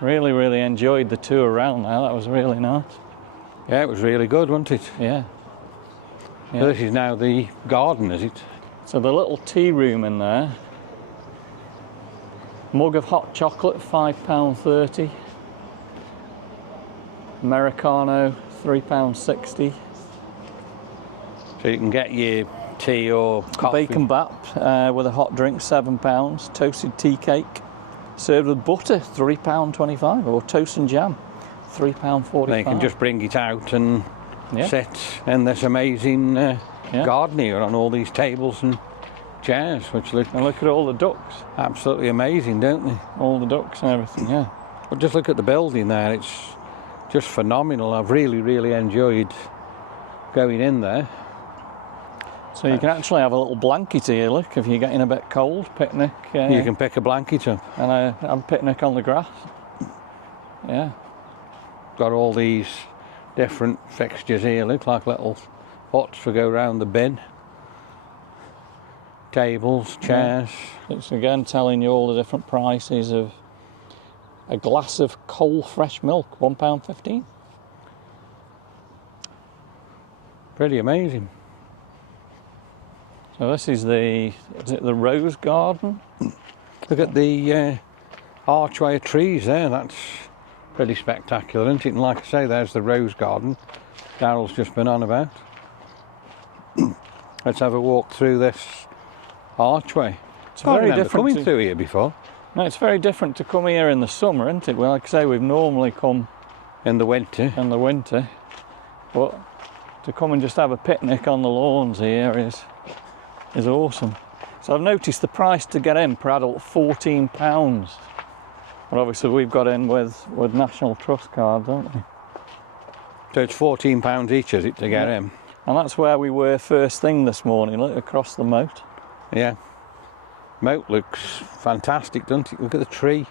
Really, really enjoyed the tour around there. That was really nice. Yeah, it was really good, wasn't it? Yeah. So this is now the garden, is it? So the little tea room in there. Mug of hot chocolate, £5.30. Americano, £3.60. So you can get your tea or coffee. Bacon bap with a hot drink, £7. Toasted tea cake, served with butter, £3.25. Or toast and jam, £3.45. They can just bring it out and Yeah. sit in this amazing garden here on all these tables and chairs, which look And look at all the ducks. absolutely amazing, don't they? All the ducks and everything, yeah. But just look at the building there, it's just phenomenal. I've really, really enjoyed going in there. So you can actually have a little blanket here, look, if you're getting a bit cold, picnic. You can pick a blanket up. And have a picnic on the grass. Yeah. Got all these different fixtures here, look like little pots for go round the bin. Tables, chairs. It's again telling you all the different prices of a glass of cold fresh milk, £1.15. Pretty amazing. So this is the rose garden? Look at the archway of trees there, that's pretty spectacular, isn't it? And like I say, there's the rose garden Daryl's just been on about. Let's have a walk through this archway. It's I very remember different. coming through here before. No, it's very different to come here in the summer, isn't it? Well, like I say, we've normally come In the winter. in the winter, but to come and just have a picnic on the lawns here is awesome. So I've noticed the price to get in per adult, £14. But obviously we've got in with National Trust cards, haven't we? So it's £14 each, is it, to get in? And that's where we were first thing this morning, look, across the moat. Yeah. Moat looks fantastic, doesn't it? Look at the tree.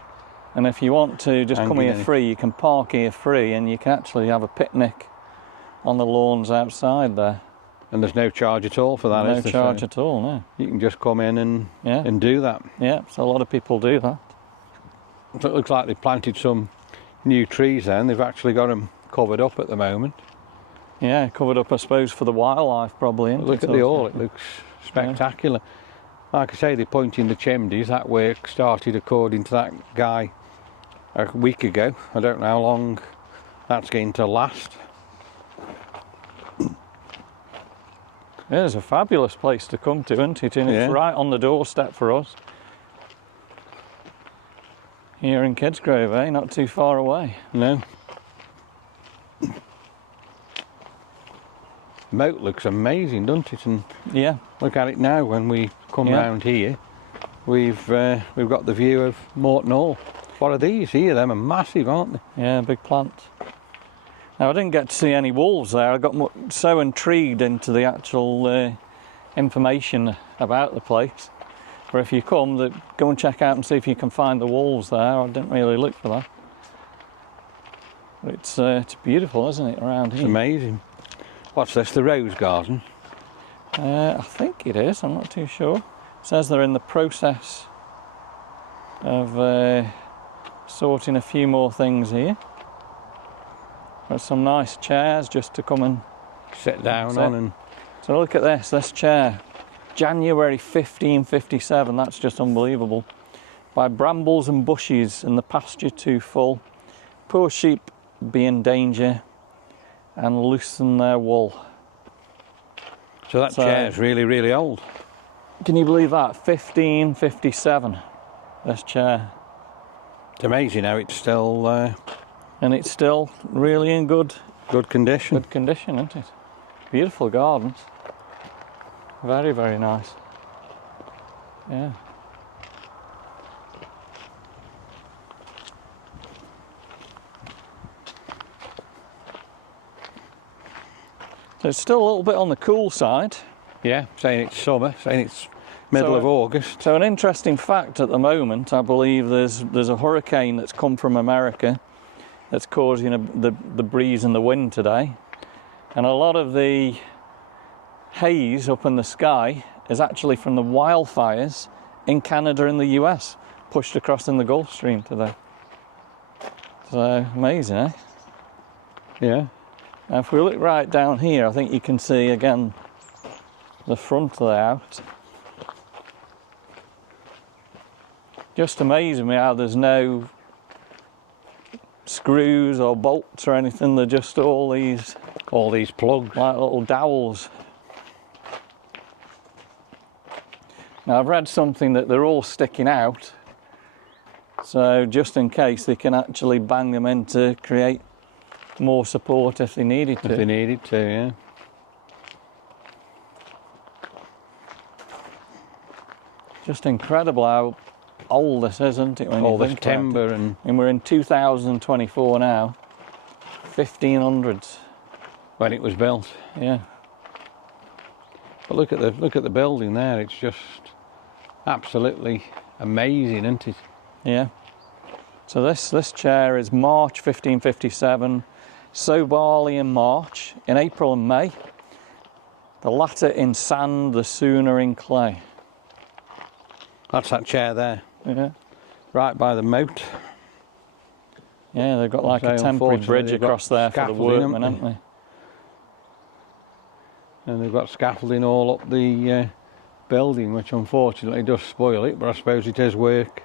And if you want to just come Hanging here in it. free, you can park here free and you can actually have a picnic on the lawns outside there. And there's no charge at all for that, No is there? charge So at all, no. you can just come in and Yeah. do that. Yeah, so a lot of people do that. So it looks like they've planted some new trees there and they've actually got them covered up at the moment. Yeah, covered up, I suppose, for the wildlife probably. But look at the hall, it looks spectacular. Like I say, they're pointing the chimneys. That work started, according to that guy, a week ago. I don't know how long that's going to last. Yeah, it's a fabulous place to come to, isn't it? And it's right on the doorstep for us. Here in Kidsgrove, eh? Not too far away. No. Moat looks amazing, doesn't it? And Yeah. look at it now when we come round here. We've got the view of Morton Hall. What are these here? Them are massive, aren't they? Yeah, big plants. Now, I didn't get to see any wolves there. I got so intrigued into the actual information about the place. But if you come, go and check out and see if you can find the wolves there. I didn't really look for that. But it's beautiful, isn't it, around here? It's amazing. What's this, the rose garden? I think it is, I'm not too sure. It says they're in the process of sorting a few more things here. There's some nice chairs just to come and Sit down on and... So look at this chair. January 1557, that's just unbelievable. By brambles and bushes and the pasture too full, poor sheep be in danger and loosen their wool. So that chair's really, really old. Can you believe that? 1557, this chair. It's amazing how it's still And it's still really in good condition. Good condition, isn't it? Beautiful gardens. Very, very nice. Yeah. So it's still a little bit on the cool side. Yeah, saying it's summer, saying it's middle of August. So an interesting fact at the moment, I believe there's a hurricane that's come from America that's causing the breeze and the wind today. And a lot of the haze up in the sky is actually from the wildfires in Canada and the US, pushed across in the Gulf Stream today. So amazing, eh? Yeah. Now if we look right down here, I think you can see again the front layout. Just amazing me how there's no screws or bolts or anything. They're just all these plugs, like little dowels. Now I've read something that they're all sticking out, so just in case they can actually bang them in to create more support if they needed to. If they needed to, yeah. Just incredible how old this is, isn't it? When All you this think about timber it. and we're in 2024 now. 1500s. when it was built. Yeah. But look at the building there. It's just absolutely amazing, isn't it? Yeah. So this chair is March 1557. Sow barley in March, in April and May. The latter in sand, the sooner in clay. That's that chair there, Yeah. right by the moat. Yeah, they've got like So a temporary unfortunately bridge they've got across there for the scaffolding, workmen, haven't haven't they? And they've got scaffolding all up the building, which unfortunately does spoil it, but I suppose it is work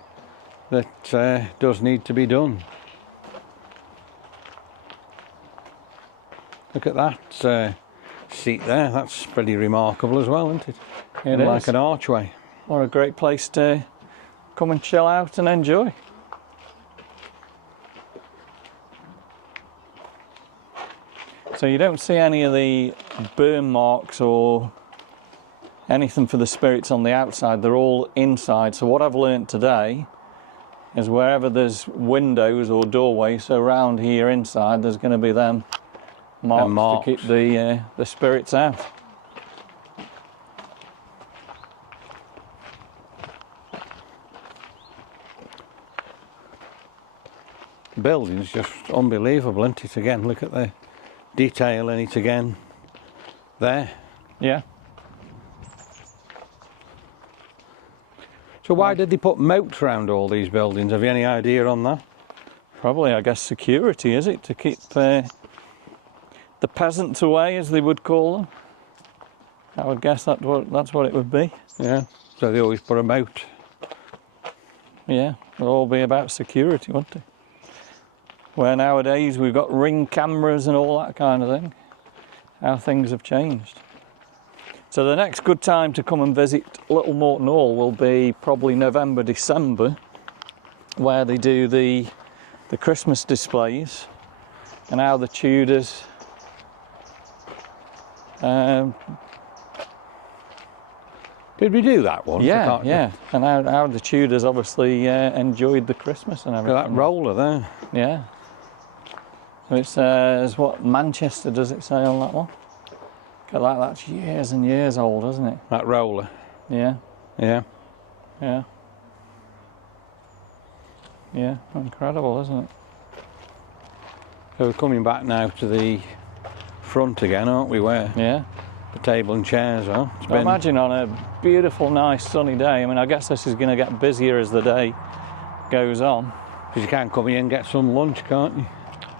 that does need to be done. Look at that seat there, that's pretty remarkable as well, isn't it? It Like is. an archway. What a great place to come and chill out and enjoy. So you don't see any of the burn marks or anything for the spirits on the outside, they're all inside. So what I've learnt today is wherever there's windows or doorways, so around here inside, there's going to be them marks to keep the spirits out. The building's just unbelievable, isn't it? Again, look at the detail in it again there. Yeah. So why did they put moats around all these buildings? Have you any idea on that? Probably, I guess, security, is it? To keep the peasants away, as they would call them. I would guess that's what it would be. Yeah, so they always put a moat. Yeah, it'll all be about security, wouldn't it? Where nowadays we've got ring cameras and all that kind of thing. How things have changed. So the next good time to come and visit Little Morton Hall will be probably November, December, where they do the Christmas displays and how the Tudors Did we do that once? yeah, and how the Tudors obviously enjoyed the Christmas and everything. That roller there. Yeah. So it says, what, Manchester does it say on that one? Look at that, that's years and years old, isn't it? That roller. Yeah, Yeah. yeah. Yeah, incredible, isn't it? So we're coming back now to the front again, aren't we, where Yeah. the table and chairs are. It's So imagine on a beautiful, nice, sunny day. I mean, I guess this is going to get busier as the day goes on. because you can come here and get some lunch, can't you?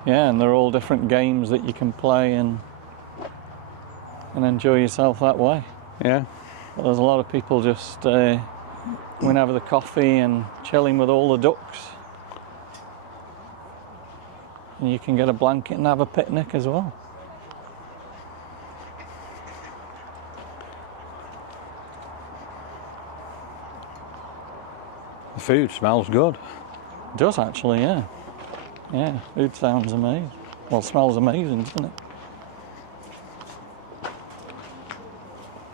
Yeah, and they're all different games that you can play and enjoy yourself that way. Yeah. But there's a lot of people just going to have the coffee and chilling with all the ducks. And you can get a blanket and have a picnic as well. The food smells good. It does actually, yeah. Yeah, food sounds amazing. Well, smells amazing, doesn't it?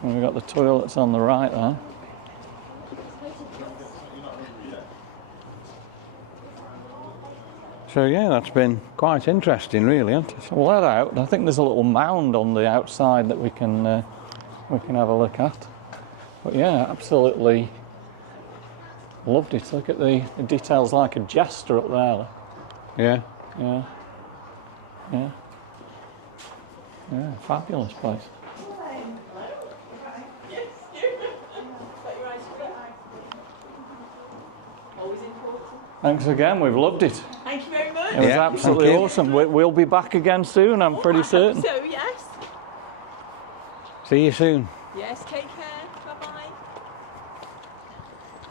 And we've got the toilets on the right there. So yeah, that's been quite interesting, really, hasn't it? So we'll head out. I think there's a little mound on the outside that we can have a look at. But yeah, absolutely loved it. Look at the details, like a jester up there. Yeah. Yeah. Yeah. Yeah, fabulous place. Thanks again, we've loved it. Thank you very much. It was Yeah, absolutely thank you. awesome. We'll be back again soon, I'm pretty certain. So, yes. See you soon. Yes, take care. Bye-bye.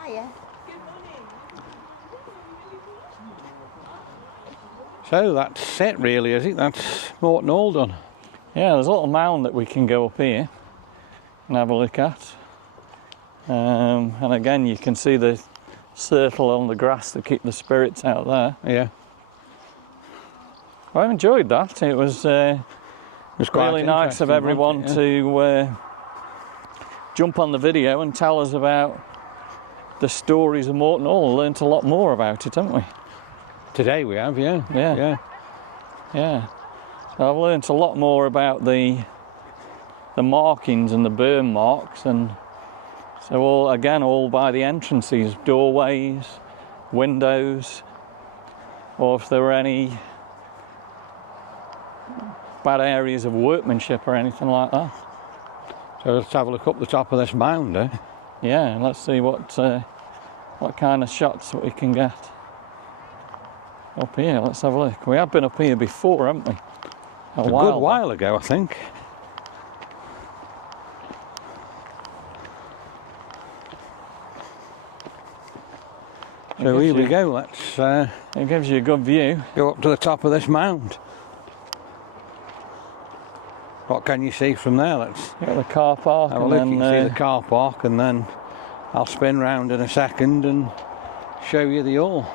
Hiya. Good morning. So that's it, really, is it? That's Morton Hall done. Yeah, there's a little mound that we can go up here and have a look at. And again, you can see the circle on the grass to keep the spirits out there. Yeah. I enjoyed that. It was It was quite really nice of interesting, everyone wasn't it? to jump on the video and tell us about the stories of Morton Hall. Learnt a lot more about it, haven't we? Today we have, yeah. Yeah. Yeah. Yeah. So I've learnt a lot more about the markings and the burn marks, and so all by the entrances, doorways, windows, or if there were any bad areas of workmanship or anything like that. So let's have a look up the top of this mound, eh? Yeah, and let's see what kind of shots we can get up here. Let's have a look. We have been up here before, haven't we? A good while ago, I think. So here we go, let's It gives you a good view. go up to the top of this mound. What can you see from there? Let's You've got the car park have a and look. then You can see the car park, and then I'll spin round in a second and show you the hall.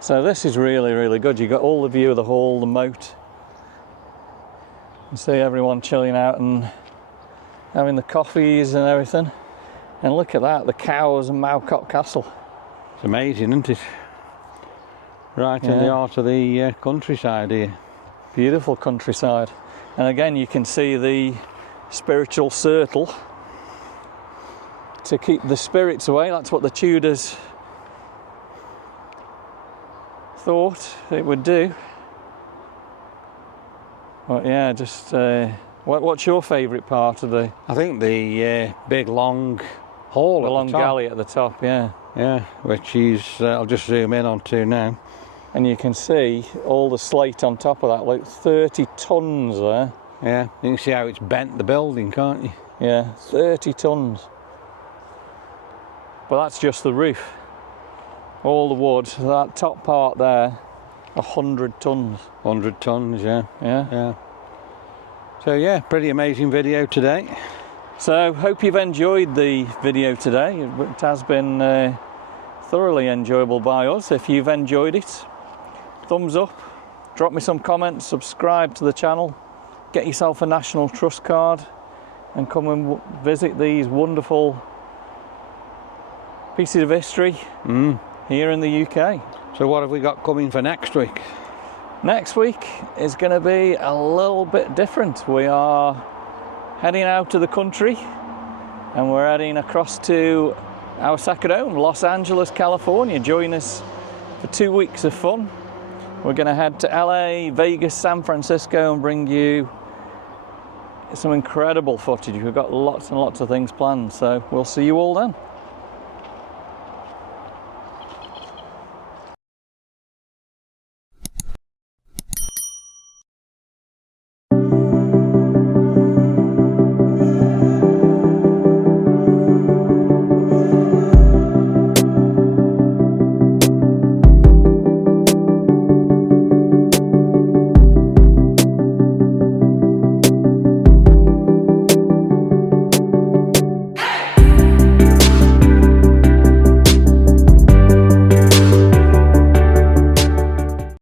so this is really, really good. You've got all the view of the hall, the moat. You see everyone chilling out and having the coffees and everything. And look at that, the cows and Mowcock Castle. It's amazing, isn't it? Right in the Yeah. heart of the countryside here. Beautiful countryside. And again, you can see the spiritual circle to keep the spirits away. That's what the Tudors thought it would do. But yeah, just what's your favourite part of the I think the big long hall at long the top. galley at the top? Yeah, Yeah, which is, I'll just zoom in onto now. And you can see all the slate on top of that, like 30 tons there. Yeah, you can see how it's bent the building, can't you? Yeah, 30 tons. But that's just the roof. All the wood, that top part there, 100 tons. 100 tons, yeah. Yeah. Yeah. So yeah, pretty amazing video today. So hope you've enjoyed the video today. It has been thoroughly enjoyable by us. If you've enjoyed it, thumbs up, drop me some comments, subscribe to the channel, get yourself a National Trust card and come and visit these wonderful pieces of history here in the UK. So what have we got coming for next week? Next week is going to be a little bit different. We are heading out of the country and we're heading across to our second home, Los Angeles, California. Join us for 2 weeks of fun. We're going to head to LA, Vegas, San Francisco and bring you some incredible footage. We've got lots and lots of things planned, so we'll see you all then.